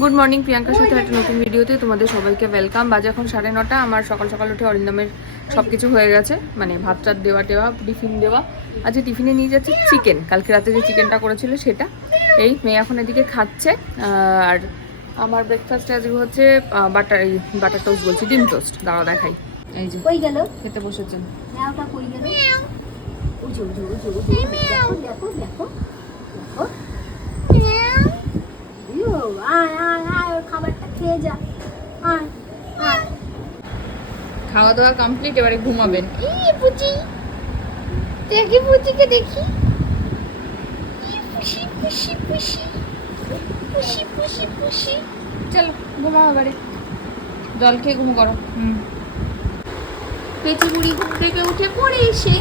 Good morning, প্রিয়াঙ্কার সাথে একটা নতুন ভিডিওতে তোমাদের সবাইকে ওয়েলকাম। বাজে এখন 9:30। আমার সকাল সকাল উঠে অরিন্দমের সব কিছু হয়ে গেছে, মানে ভাত টাত দেওয়া টিফিন দেওয়া। আজকে টিফিনে নিয়ে যাচ্ছে চিকেন, কালকে রাতে যে চিকেনটা করেছিল সেটা। এই মেয়ে এখন এদিকে খাচ্ছে। আর আমার ব্রেকফাস্টে আজকে হচ্ছে বাটার টোস্ট, বলছি ডিম টোস্ট। দাঁড়া দেখাই, এই যে কই গেল খেতে বসেছেন। নাওটা কই গেল উজু উজু উজু উজু দেখো দেখো দেখো দেখো ইউ আয় আয় আয় খাবারটা খেয়ে যা আয় আয় খাওয়া দাওয়া কমপ্লিট, এবারে ঘুমাবেন। এই পুচি দেখি পুচিকে দেখি পুষি পুষি পুষি পুষি পুষি পুষি চলো ঘুমাও এবারে, জল খেয়ে ঘুম করো। পেঁচি বুড়ি ঘুম থেকে উঠে পড়ে এসে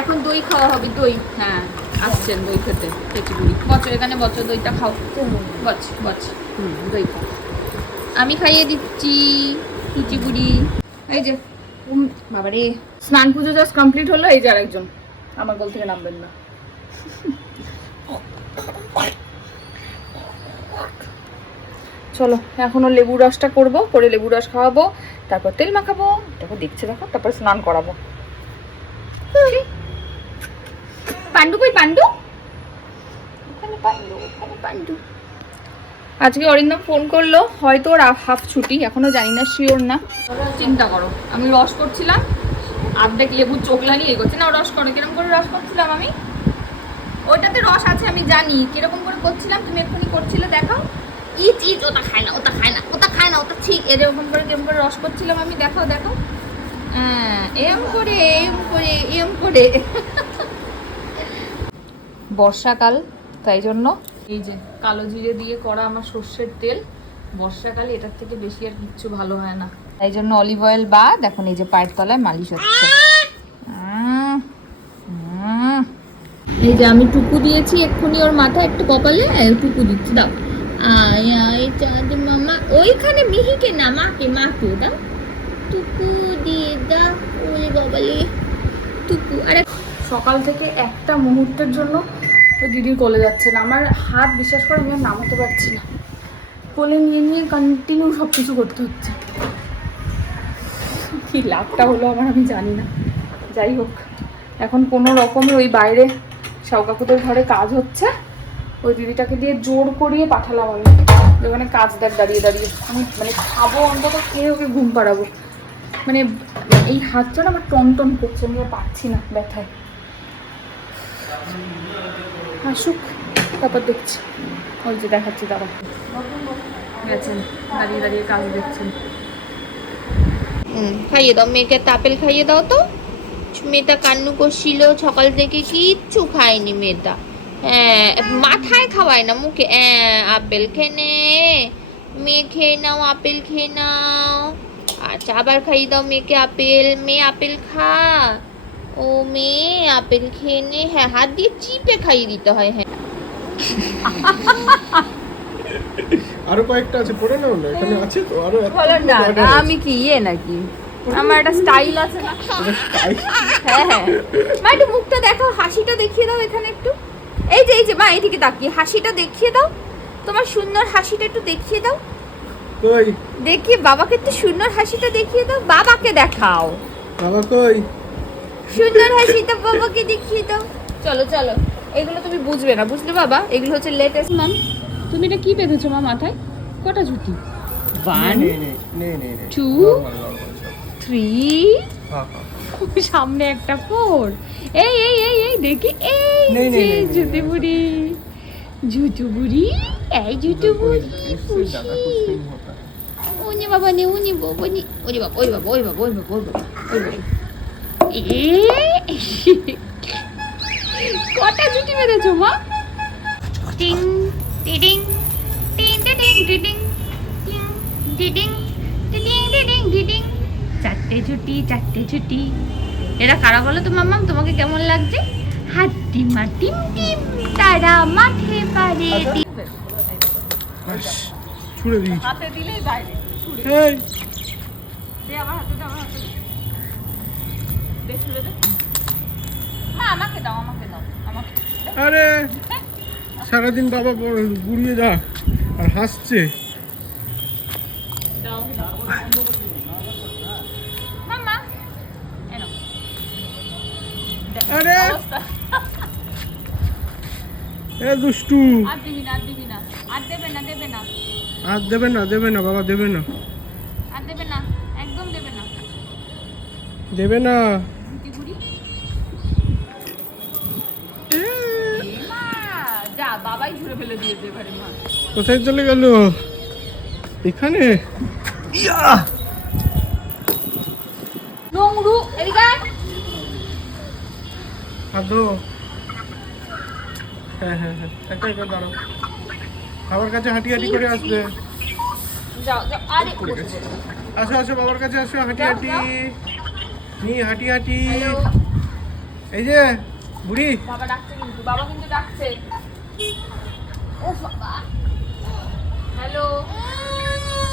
এখন দই খাওয়া হবে, দই। হ্যাঁ আসছেন দই খেতে পেঁচিগুড়ি। বছর এখানে বছর দইটা খাও, বছ দই খাও। আমি খাইয়ে দিচ্ছি পেঁচিগুড়ি। এই যে বাবারে, স্নান পুজো জাস্ট কমপ্লিট হলো। এই যে আরেকজন আমার গোল থেকে নামবেন না। চলো এখনো লেবু রসটা করবো, করে লেবু রস খাওয়াবো, তারপর তেল মাখাবো, তারপর দেখছে দেখো, তারপর স্নান করাবো। পান্ডু কই পান্ডু? ওখানে পান্ডু, ওখানে পান্ডু। আজকে অরিন্দম ফোন করলো, হয়তো ওর হাফ ছুটি, এখনো জানি না, শিওর না। চিন্তা করো, আমি রস করছিলাম, আর্ধেক লেবু চোখলা নিয়ে এগোচ্ছে না। রস করো, কিরকম করে রস করছিলাম আমি? ওইটাতে রস আছে আমি জানি, কিরকম করে করছিলাম তুমি এক্ষুনি করছিলে, দেখাও। ইচ ইচ, ওটা খায় না, ওটা খায় না, ওটা খায় না, ওটা ঠিক, এরকম করে কিরকম করে রস করছিলাম আমি, দেখাও দেখাও। এম করে এম করে এম করে। বর্ষাকাল, তাই জন্য এই যে কালো জিরে দিয়ে করা আমার সর্ষের তেল। বর্ষাকালে এটার থেকে বেশি আর কিচ্ছু ভালো হয় না, তাই জন্য অলিভ অয়েল বা দেখুন এই যে পায়ের তলায় মালিশ হচ্ছে। এই যে আমি টুকু দিয়েছি এক্ষুনি ওর মাথায়, একটু কপালে টুকু দিচ্ছি। দাও আয় আয় চাঁদ মামা, ওইখানে মিহিকে না, মাকে মাকে দাও টুকু দিয়ে দাও। ওরে বাবালে টুকু। আরে সকাল থেকে একটা মুহূর্তের জন্য ওই দিদির কোলে যাচ্ছে না। আমার হাত, বিশ্বাস করে, আমি আর নামাতে পারছি না। কোলে নিয়ে নিয়ে কন্টিনিউ সব কিছু করতে হচ্ছে। কি লাভটা হলো আমার আমি জানি না। যাই হোক, এখন কোনো রকমে ওই বাইরে শাওকাকুদের ঘরে কাজ হচ্ছে, ওই দিদিটাকে দিয়ে জোর করিয়ে পাঠালাম আমি। ওখানে কাজ দেখ দাঁড়িয়ে দাঁড়িয়ে, আমি মানে খাবো অন্তত, খেয়ে ওকে ঘুম পাড়াবো। মানে এই হাতটা না আমার টন করছে, আমি আর পারছি না ব্যথায়। আসুক তারপর দেখছি। ওই যে দেখাচ্ছি, দাঁড়া গেছেন, দাঁড়িয়ে দাঁড়িয়ে কাজ দেখছেন। খাইয়ে দাও মেয়েকে, একটা আপেল খাইয়ে দাও তো। মেয়েটা কান্নু করছিল সকাল থেকে, কিচ্ছু খায়নি মেয়েটা। হ্যাঁ, মাথায় খাওয়ায় না, মুখে। আপেল খেয়ে নে, মেয়ে খেয়ে নাও, আপেল খেয়ে নাও। আচ্ছা আবার খাইয়ে দাও মেয়েকে আপেল। মেয়ে আপেল খা, ও মেয়ে আপেল খেয়ে নে। হ্যাঁ, হাত দিয়ে চিপে খাইয়ে দিতে হয়। হ্যাঁ, আরো কয়েকটা আছে, পড়ে নাও না, এখানে আছে তো আরো। বলো না, আমি কি ইয়ে নাকি? আমার একটা স্টাইল আছে না? হ্যাঁ হ্যাঁ, মা একটু মুখটা দেখো, হাসিটা দেখিয়ে দাও এখানে একটু। এই যে মা, এইদিকে তাকিয়ে হাসিটা দেখিয়ে দাও, তোমার সুন্দর হাসিটা একটু দেখিয়ে দাও। কই দেখিয়ে বাবাকে একটু সুন্দর হাসিটা দেখিয়ে দাও, বাবাকে দেখাও বাবা, কই সুন্দর হাসিটা, বাবাকে দেখিয়ে দাও। চলো চলো, এগুলো তুমি বুঝবে না, বুঝলে বাবা? এগুলো হচ্ছে লেটেস্ট। ম্যাম তুমি এটা কি বেঁধেছো মা মাথায়? কটা ঝুটি? 1 2 3, সামনে একটা 4। এই এই এই এই দেখি, এই যে জুতি বুড়ি, জুতু বুড়ি, এই জুতু বুড়ি। উনি বাবা নে, উনি বাবা নে, ওরে বাবা ওরে বাবা ওরে বাবা ওরে বাবা ওরে বাবা ওরে বাবা। কটা জুটি বেঁধেছো মা? টিং টিডিং টিং টিডিং টিডিং টিং টিডিং টিডিং টিডিং টিডিং। চারটে ছুটি। এরা কারা বলো তো মাম্মাম? তোমাকে কেমন লাগছে? হাড্ডি মাটিম টিম, তারা মাঠে পারে। ছুড়ে দিই, হাতে দিলেই বাইরে ছুড়ে দে। আমার হাতে দাও, আমার হাতে দে, ছুড়ে দে। মা আমাকে দাও, আমাকে দাও, আমাকে। আরে সারাদিন বাবা গুড়িয়ে যা, আর হাসছে। মাম্মা এনো আরে এ দুষ্টু, আর দিবি না, আর দিবি না, আর দেবে না, দেবে না, আর দেবে না, দেবে না বাবা, দেবে না, আর দেবে না, একদম দেবে না। দেবে না। ভুটি ভুড়ি মা, যা বাবাই ঘুরে ফেলে দিয়েছে এবারে মা। কোথায় চলে গেল? এখানে ইয়া নোংরু এদিকে আয়। আদো। হ্যাঁ হ্যাঁ হ্যাঁ, একা একা দাঁড়াও, বাবার কাছে হাঁটি হাঁটি করে আসবে। যাও যাও, আরে আসো আসো, বাবার কাছে আসো, হাঁটি হাঁটি নি, হাঁটি হাঁটি। হ্যালো, এই যে বুড়ি, বাবা ডাকছে কিন্তু, বাবা কিন্তু ডাকছে। ও বাবা, হ্যালো,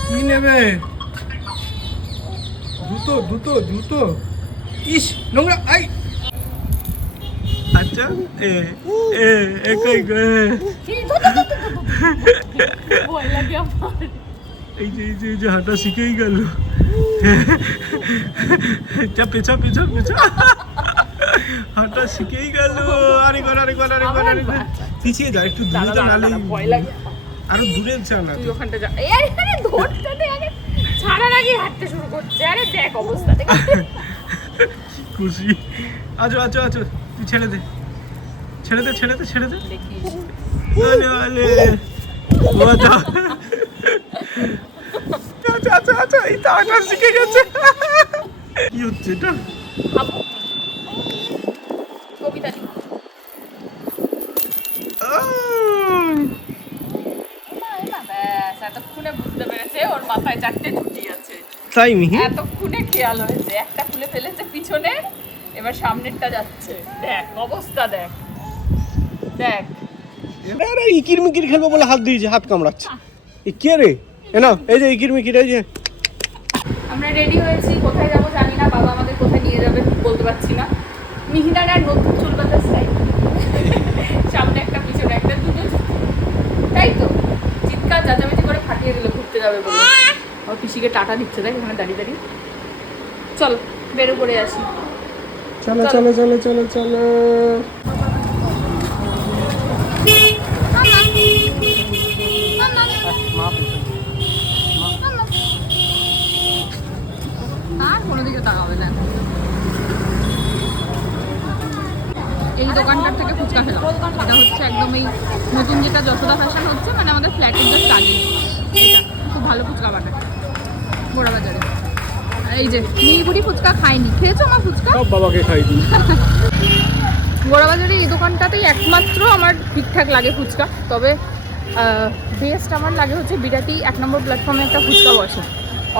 কি নেবে? জুতো জুতো জুতো, ইস নোংরা, আই আচ্ছা এ এ একই গে। ভয় লাগে আমার। এই যে হাঁটা শিখেই গেল। চাপে চাপে চাপে হাঁটা শিখেই গেল। আরেকবার আরেকবার আরেকবার আরেকবার, পিছিয়ে যা একটু, দূরে যা, নালে ভয় লাগে। আরো দূরে যা না। তুই ওখানটা যা। এই আরে ধরতে দে আগে, ছাড়ার আগে হাঁটতে শুরু করছে। আরে দেখ অবস্থা দেখ। খুশি। আছো আছো আছো, তুই ছেড়ে দে, ছেড়ে দে, ছেড়ে দে, ছেড়ে দে। দেখিস আলে আলে ও যা। আচ্ছা আচ্ছা আচ্ছা, এই তো হাঁটা শিখে গেছে। কি হচ্ছে এটা? খাবো কবিতা লিখ। ব্যাস, এতক্ষণে বুঝতে পেরেছে ওর মাথায় 4টে ছুটি আছে। তাই মিহি? এতক্ষণে খেয়াল হয়েছে, একটা খুলে ফেলেছে পিছনে, এবার সামনেরটা যাচ্ছে। দেখ অবস্থা, দেখ দেখ। আরে ইকির মিকির খেলবো বলে হাত দিয়েছে, হাত কামড়াচ্ছে। এ কে রে? এ না, এই যে ইকির মিকির, এই যে। আমরা রেডি হয়েছি, কোথায় যাবো জানি না, বাবা আমাদের কোথায় নিয়ে যাবে বলতে পারছি না। মিহিদার আর নতুন চুল বাঁধা স্টাইল, সামনে একটা পিছনে একটা, দুটো জুতো। তাই তো চিৎকার চেঁচামেচি করে ফাটিয়ে দিল ঘুরতে যাবে বলে। আমার পিসিকে টাটা দিচ্ছে, দেখ এখানে দাঁড়িয়ে দাঁড়িয়ে। চল বেরো করে আসি। চলো চলো চলো চলো চলো। আর কোনো দিকে তাকাবে না। এই দোকানটার থেকে ফুচকা খেলাম। এটা হচ্ছে একদম এই নতুন যেটা যশোদা ফ্যাশন হচ্ছে, মানে আমাদের ফ্ল্যাটের জাস্ট আগে। এটা খুব ভালো ফুচকা বানায় গোড়া বাজারে। এই যে মিহিপুরি ফুচকা খাইনি, খেয়েছো আমার ফুচকা? সব বাবাকে খাই দিই। গোড়া বাজারে এই দোকানটাতেই একমাত্র আমার ঠিকঠাক লাগে ফুচকা। তবে বেস্ট আমার লাগে হচ্ছে বিরাটি 1 নম্বর প্ল্যাটফর্মে একটা ফুচকা বসে।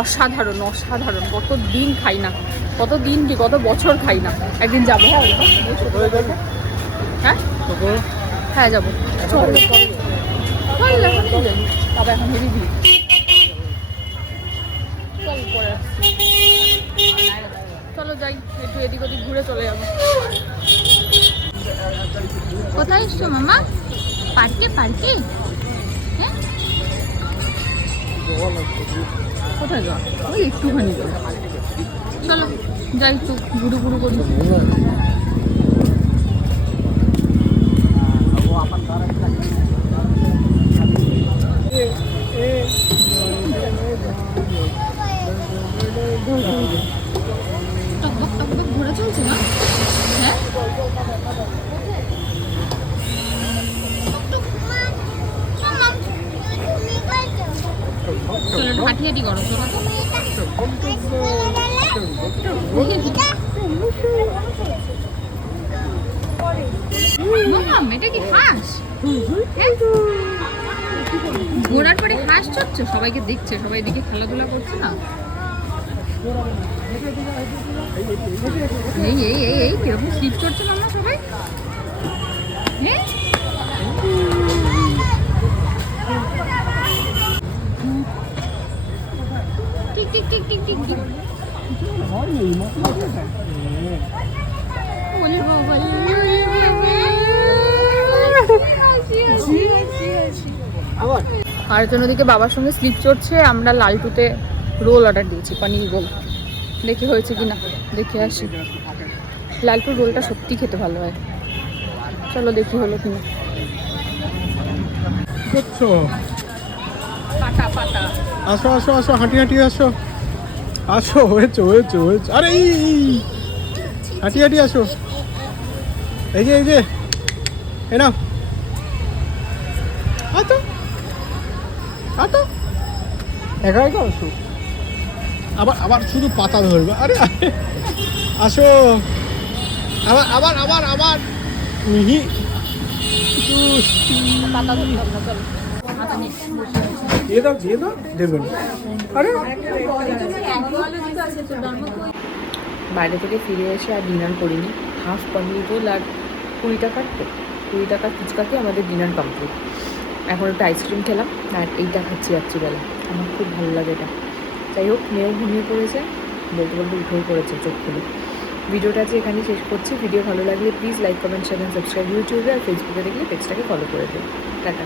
অসাধারণ অসাধারণ, কত দিন খাই না, কত দিন কি কত বছর খাই না। একদিন যাবো। হ্যাঁ হ্যাঁ যাবো, চল তবে এখন হেভি ভিড়। চল পরে আসছি, চলো যাই একটু এদিক ওদিক ঘুরে চলে যাবো। কোথায় এসছো মামা? পার্কে? পার্কে? হ্যাঁ কোথায় যাওয়া? ওই একটুখানি যাও, চলো যাই একটু ঘুরু ঘুরু করি। টকবক টকবক ঘোরা চলছে না? হ্যাঁ চলো একটু হাঁটি হাঁটি করো, চলো তো। মাম, এটা কি হাঁস? হ্যাঁ? ঘোরার পরে হাঁস চড়ছে, সবাইকে দেখছে, সবাই দিকে খেলাধুলা করছে না। এই এই এই এই কিরকম স্লিপ চড়ছে মামা সবাই। হ্যাঁ tick tick tick tick tick tick. বলে বাবা, হাসি হাসি হাসি হাসি। আবার আর অন্যদিকে বাবার সঙ্গে স্লিপ চড়ছে, আমরা লালটুতে রোল অর্ডার দিয়েছি, পনির রোল। দেখি হয়েছে কি না, দেখে আসি। লালটুর রোলটা সত্যি খেতে ভালো হয়, চলো দেখি হলো কি না। করছো পাতা পাতা আসো আসো আসো, হাঁটি হাঁটি আসো আসো, হয়েছো হয়েছো হয়েছো, আরে এই হাঁটি হাঁটি আসো, এই যে এ নাও, আতো আতো, একা একা আসো, আবার আবার শুধু পাতা ধরবে, আরে আরে আসো, আবার আবার আবার আবার মিহি পাতা ধরতে হবে না, চলো হাতে নিয়ে। দিয়ে দাও দেবেন, আরে বাইরে থেকে ফিরে এসে আর ডিনার করিনি, হাফ পনির রোল আর 20 টাকার তো 20 টাকার ফুচকাতে আমাদের ডিনার কমপ্লিট। এখন একটা আইসক্রিম খেলাম আর এইটা খাচ্ছি রাত্রিবেলা, আমার খুব ভালো লাগে এটা। যাই হোক, মেয়েও ঘুমিয়ে পড়েছে, বলতে বলতে উঠেও পড়েছে চোখ খুলে। ভিডিওটা আজকে এখানেই শেষ করছি। ভিডিও ভালো লাগলে please like comment share subscribe ইউটিউবে, আর ফেসবুকে দেখলে পেজটাকে ফলো করে দিন। টাটা।